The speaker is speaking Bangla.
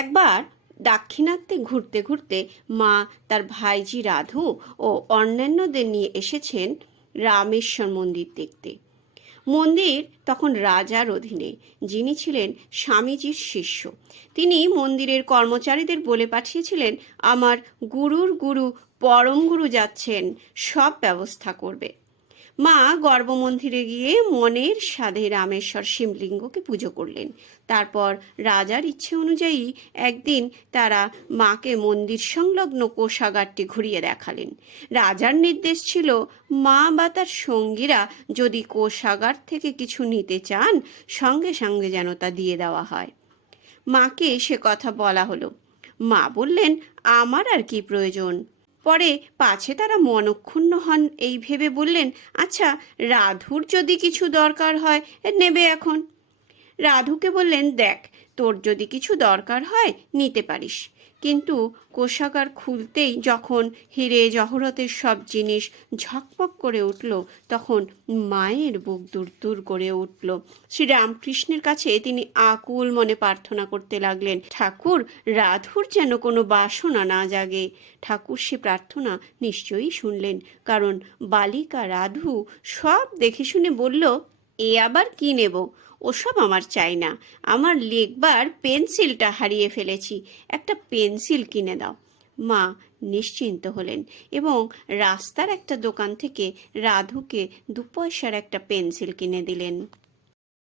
একবার দাক্ষিণাত্যে ঘুরতে ঘুরতে মা তার ভাইঝি রাধু ও অন্যান্যদের নিয়ে এসেছেন রামেশ্বর মন্দির দেখতে। মন্দির তখন রাজার অধীনে, যিনি ছিলেন স্বামীজির শিষ্য। তিনি মন্দিরের কর্মচারীদের বলে পাঠিয়েছিলেন, আমার গুরুর গুরু পরম গুরু যাচ্ছেন, সব ব্যবস্থা করবে। মা গর্ভমন্দিরে গিয়ে মনের সাধে রামেশ্বর শিবলিঙ্গকে পুজো করলেন। তারপর রাজার ইচ্ছে অনুযায়ী একদিন তারা মাকে মন্দির সংলগ্ন কোষাগারটি ঘুরিয়ে দেখালেন। রাজার নির্দেশ ছিল, মা বা তার সঙ্গীরা যদি কোষাগার থেকে কিছু নিতে চান, সঙ্গে সঙ্গে যেন তা দিয়ে দেওয়া হয়। মাকে সে কথা বলা হলো। মা বললেন, আমার আর কি প্রয়োজন। পরে পাছে তারা মনক্ষুণ্ণ হন এই ভেবে বললেন, আচ্ছা, রাধুর যদি কিছু দরকার হয় নেবে এখন। রাধুকে বললেন, দেখ, তোর যদি কিছু দরকার হয় নিতে পারিস, কিন্তু কোষাগার খুলতেই যখন হিরে জহরতের সব জিনিস ঝকমক করে উঠল, তখন মায়ের বুক দূর দূর করে উঠল। শ্রীরামকৃষ্ণের কাছে তিনি আকুল মনে প্রার্থনা করতে লাগলেন, ঠাকুর, রাধুর যেন কোনো বাসনা না জাগে। ঠাকুর সে প্রার্থনা নিশ্চয়ই শুনলেন, কারণ বালিকা রাধু সব দেখে শুনে বলল, এ আবার কি নেব, ওসব আমার চাই না। আমার লিখবার পেন্সিলটা হারিয়ে ফেলেছি, একটা পেন্সিল কিনে দাও। মা নিশ্চিন্ত হলেন এবং রাস্তার একটা দোকান থেকে রাধুকে 2 পয়সার একটা পেন্সিল কিনে দিলেন।